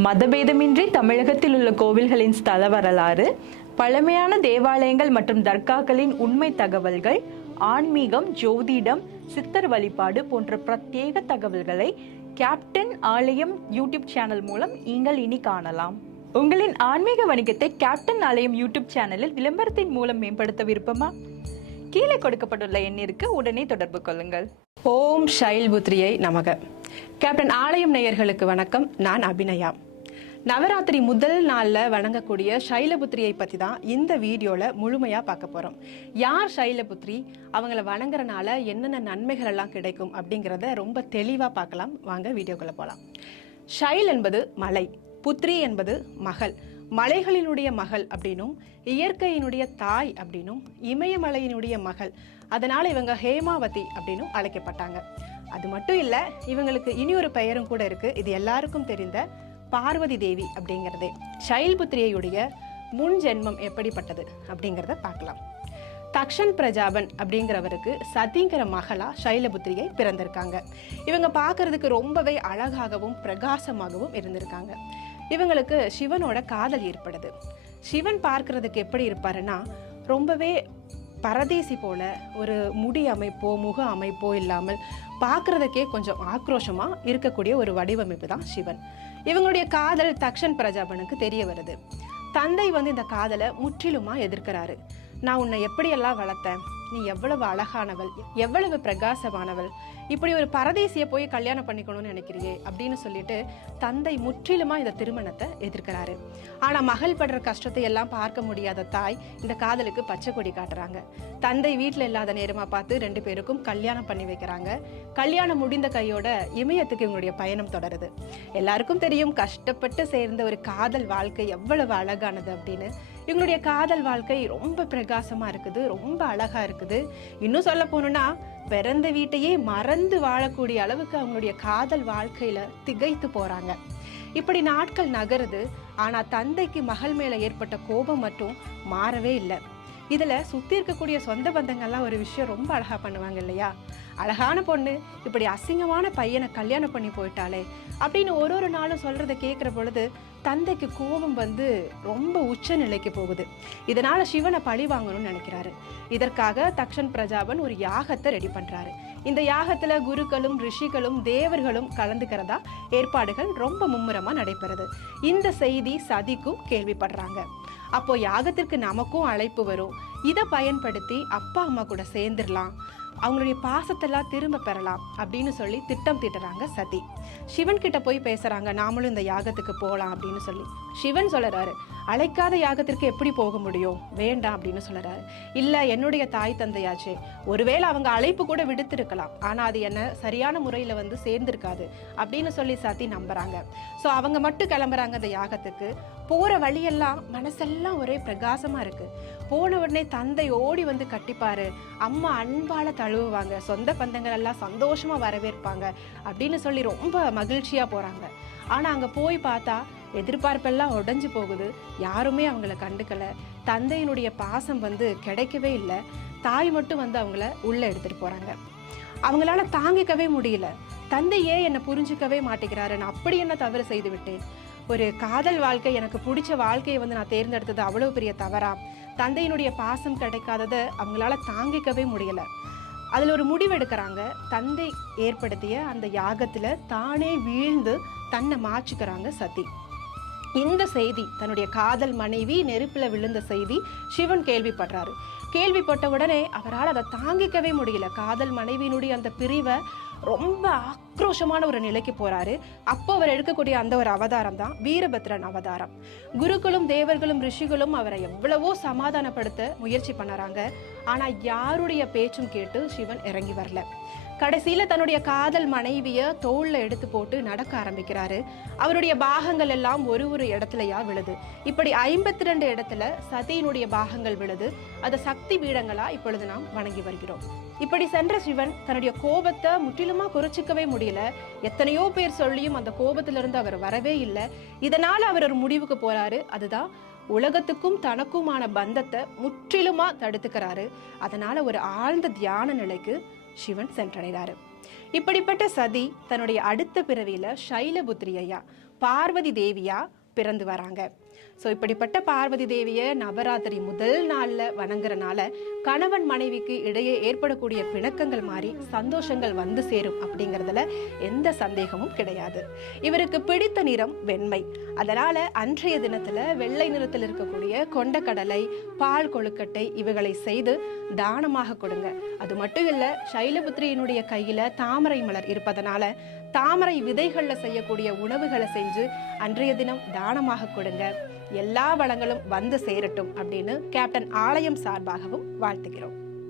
மதபேதமின்றி தமிழகத்தில் உள்ள கோவில்களின் ஸ்தல வரலாறு, பழமையான தேவாலயங்கள் மற்றும் தர்காக்களின் உண்மை தகவல்கள், ஆன்மீகம், ஜோதிடம், சித்தர் வழிபாடு போன்ற பிரத்யேக தகவல்களை கேப்டன் ஆலயம் யூடியூப் சேனல் மூலம் நீங்கள் இனி காணலாம். உங்களின் ஆன்மீக வணிகத்தை கேப்டன் ஆலயம் யூடியூப் சேனலில் விளம்பரத்தின் மூலம் மேம்படுத்த விருப்பமா? கீழே கொடுக்கப்பட்டுள்ள எண்ணிற்கு உடனே தொடர்பு கொள்ளுங்கள். ஓம் ஷைல்புத்ரியை நமக. கேப்டன் ஆலயம் நேயர்களுக்கு வணக்கம். நான் அபிநயா. நவராத்திரி முதல் நாளில் வணங்கக்கூடிய ஷைலபுத்ரியை பற்றி தான் இந்த வீடியோவில் முழுமையாக பார்க்க போகிறோம். யார் ஷைலபுத்ரி, அவங்கள வணங்குறனால என்னென்ன நன்மைகள் எல்லாம் கிடைக்கும் அப்படிங்கிறத ரொம்ப தெளிவாக பார்க்கலாம். வாங்க வீடியோக்குள்ளே போகலாம். ஷைல் என்பது மலை, புத்ரி என்பது மகள், மலைகளினுடைய மகள் அப்படின்னும், இயற்கையினுடைய தாய் அப்படின்னும், இமயமலையினுடைய மகள், அதனால இவங்க ஹேமாவதி அப்படின்னும் அழைக்கப்பட்டாங்க. அது மட்டும் இல்லை, இவங்களுக்கு இனி ஒரு பெயரும் கூட இருக்கு. இது எல்லாருக்கும் தெரிந்த பார்வதி தேவி அப்படிங்கிறதே. ஷைல்புத்ரியையுடைய முன் ஜென்மம் எப்படிப்பட்டது அப்படிங்கிறத பார்க்கலாம். தக்ஷன் பிரஜாபன் அப்படிங்கிறவருக்கு சதிங்கிற மகளா ஷைலபுத்ரியை பிறந்திருக்காங்க. இவங்க பார்க்கறதுக்கு ரொம்பவே அழகாகவும் பிரகாசமாகவும் இருந்திருக்காங்க. இவங்களுக்கு சிவனோட காதல் ஏற்படுது. சிவன் பார்க்கறதுக்கு எப்படி இருப்பாருன்னா, ரொம்பவே பரதேசி போல, ஒரு முடி அமைப்போ முக அமைப்போ இல்லாமல் பார்க்கறதுக்கே கொஞ்சம் ஆக்ரோஷமா இருக்கக்கூடிய ஒரு வடிவமைப்பு தான் சிவன். இவங்களுடைய காதல் தக்ஷன் பிரஜாபனுக்கு தெரிய வருது. தந்தை இந்த காதலை முற்றிலுமா எதிர்க்கிறாரு. நான் உன்னை எப்படியெல்லாம் வளர்த்தேன், நீ எவ்வளவு அழகானவள், எவ்வளவு பிரகாசமானவள், இப்படி ஒரு பரதேசியை போய் கல்யாணம் பண்ணிக்கணும்னு நினைக்கிறியே அப்படின்னு சொல்லிட்டு தந்தை முற்றிலுமா இந்த திருமணத்தை எதிர்க்கிறாரு. ஆனா மகள் படுற கஷ்டத்தை எல்லாம் பார்க்க முடியாத தாய் இந்த காதலுக்கு பச்சை கொடி காட்டுறாங்க. தந்தை வீட்டுல இல்லாத நேரமா பார்த்து 2 பேருக்கும் கல்யாணம் பண்ணி வைக்கிறாங்க. கல்யாணம் முடிந்த கையோட இமயத்துக்கு இவங்களுடைய பயணம் தொடருது. எல்லாருக்கும் தெரியும், கஷ்டப்பட்டு சேர்ந்த ஒரு காதல் வாழ்க்கை எவ்வளவு அழகானது அப்படின்னு. இவங்களுடைய காதல் வாழ்க்கை ரொம்ப பிரகாசமா இருக்குது, ரொம்ப அழகா இருக்குது. இன்னும் சொல்ல போனோம்னா, பிறந்த வீட்டையே மறந்து வாழக்கூடிய அளவுக்கு அவங்களுடைய காதல் வாழ்க்கையில திகைத்து போறாங்க. இப்படி நாட்கள் நகருது. ஆனா தந்தைக்கு மகள் மேல ஏற்பட்ட கோபம் மட்டும் மாறவே இல்லை. இதுல சுத்தி இருக்கக்கூடிய சொந்த பந்தங்கள்லாம் ஒரு விஷயம் ரொம்ப அழகா பண்ணுவாங்க இல்லையா? அழகான பொண்ணு இப்படி அசிங்கமான பையனை கல்யாணம் பண்ணி போயிட்டாலே அப்படின்னு ஒரு நாளும் சொல்றதை கேட்கிற பொழுது தந்தைக்கு கோபம் ரொம்ப உச்ச நிலைக்கு போகுது. இதனால சிவனை பழி வாங்கணும்னு நினைக்கிறாரு. இதற்காக தக்ஷன் பிரஜாபன் ஒரு யாகத்தை ரெடி பண்றாரு. இந்த யாகத்துல குருக்களும் ரிஷிகளும் தேவர்களும் கலந்துக்கிறதா ஏற்பாடுகள் ரொம்ப மும்முரமா நடைபெறுது. இந்த செய்தி சதிக்கும் கேள்விப்படுறாங்க. அப்போ யாகத்திற்கு நமக்கும் அழைப்பு வரும், இதை பயன்படுத்தி அப்பா அம்மா கூட சேர்ந்துடலாம், அவங்களுடைய பாசத்தெல்லாம் திரும்ப பெறலாம் அப்படின்னு சொல்லி திட்டம் தீட்டுறாங்க சதி. சிவன் கிட்ட போய் பேசுறாங்க, நாமளும் இந்த யாகத்துக்கு போகலாம் அப்படின்னு சொல்லி. சிவன் சொல்றாரு, அழைக்காத யாகத்திற்கு எப்படி போக முடியும், வேண்டாம் அப்படின்னு சொல்றாரு. இல்ல, என்னுடைய தாய் தந்தையாச்சே, ஒருவேளை அவங்க அழைப்பு கூட விடுத்திருக்கலாம், ஆனா அது என்ன சரியான முறையில சேர்ந்திருக்காது அப்படின்னு சொல்லி சதி நம்புறாங்க. ஸோ அவங்க மட்டும் கிளம்புறாங்க அந்த யாகத்துக்கு. போற வழியெல்லாம் மனசெல்லாம் ஒரே பிரகாசமா இருக்கு. போன உடனே தந்தை ஓடி கட்டிப்பாரு, அம்மா அன்பால தழுவுவாங்க, சொந்த பந்தங்கள் எல்லாம் சந்தோஷமா வரவேற்பாங்க அப்படின்னு சொல்லி ரொம்ப மகிழ்ச்சியா போறாங்க. ஆனா அங்க போய் பார்த்தா எதிர்பார்ப்பெல்லாம் உடைஞ்சு போகுது. யாருமே அவங்கள கண்டுக்கல. தந்தையினுடைய பாசம் கிடைக்கவே இல்லை. தாய் மட்டும் அவங்கள உள்ள எடுத்துட்டு போறாங்க. அவங்களால தாங்கிக்கவே முடியல. தந்தை ஏன் என்னை புரிஞ்சுக்கவே மாட்டேங்கிறாரு, நான் அப்படி என்ன தவறு செய்து விட்டேன், ஒரு காதல் வாழ்க்கை, எனக்கு பிடிச்ச வாழ்க்கையை நான் தேர்ந்தெடுத்தது அவ்வளவு பெரிய தவறா, தந்தையினுடைய பாசம் கிடைக்காததை அவங்களால தாங்கிக்கவே முடியல. அதுல ஒரு முடிவு எடுக்கிறாங்க. தந்தை ஏற்படுத்திய அந்த யாகத்துல தானே வீழ்ந்து தன்னை மாற்றிக்கிறாங்க சதி. இந்த செய்தி, தன்னுடைய காதல் மனைவி நெருப்புல விழுந்த செய்தி சிவன் கேள்விப்படுறாரு. கேள்விப்பட்ட உடனே அவரால் அதை தாங்கிக்கவே முடியல. காதல் மனைவியினுடைய அந்த பிரிவை ரொம்ப ஆக்ரோஷமான ஒரு நிலைக்கு போறாரு. அப்போ அவர் எடுக்கக்கூடிய அந்த ஒரு அவதாரம் தான் வீரபத்ரன் அவதாரம். குருக்களும் தேவர்களும் ரிஷிகளும் அவரை எவ்வளவோ சமாதானப்படுத்த முயற்சி பண்ணறாங்க. ஆனா யாருடைய பேச்சும் கேட்டு சிவன் இறங்கி வரல. கடைசியில தன்னுடைய காதல் மனைவிய தோல்ல எடுத்து போட்டு நடக்க ஆரம்பிக்கிறாரு. அவருடைய பாகங்கள் எல்லாம் ஒரு இடத்துலயா விழுது. இப்படி 52 இடத்துல சதியினுடைய பாகங்கள் விழுது. அது சக்தி பீடங்களா இப்பொழுது நாம் வணங்கி வருகிறோம். இப்படி சென்ற சிவன் தன்னுடைய கோபத்தை முற்றிலுமா குறைச்சிக்கவே முடியல. எத்தனையோ பேர் சொல்லியும் அந்த கோபத்திலிருந்து அவர் வரவே இல்லை. இதனால அவர் ஒரு முடிவுக்கு போறாரு. அதுதான் உலகத்துக்கும் தனக்குமான பந்தத்தை முற்றிலுமா தடுத்துக்கிறாரு. அதனால ஒரு ஆழ்ந்த தியான நிலைக்கு சிவன் சென்றடைகிறாரு. இப்படிப்பட்ட சதி தன்னுடைய அடுத்த பிறவியில ஷைலபுத்ரியையா பார்வதி தேவியா பிறந்து வராங்க. ஸோ இப்படிப்பட்ட பார்வதி தேவியை நவராத்திரி முதல் நாளில் வணங்குறனால கணவன் மனைவிக்கு இடையே ஏற்படக்கூடிய பிணக்கங்கள் மாறி சந்தோஷங்கள் வந்து சேரும் அப்படிங்கிறதுல எந்த சந்தேகமும் கிடையாது. இவருக்கு பிடித்த நிறம் வெண்மை. அதனால அன்றைய தினத்துல வெள்ளை நிறத்தில் இருக்கக்கூடிய கொண்டக்கடலை, பால் கொழுக்கட்டை இவைகளை செய்து தானமாக கொடுங்க. அது மட்டும் இல்ல, சைலபுத்திரியினுடைய கையில தாமரை மலர் இருப்பதனால தாமரை விதைகள்ல செய்யக்கூடிய உணவுகளை செஞ்சு அன்றைய தினம் தானமாக கொடுங்க. எல்லா வளங்களும் வந்து சேரட்டும் அப்படின்னு கேப்டன் ஆலயம் சார்பாகவும் வாழ்த்துகிறோம்.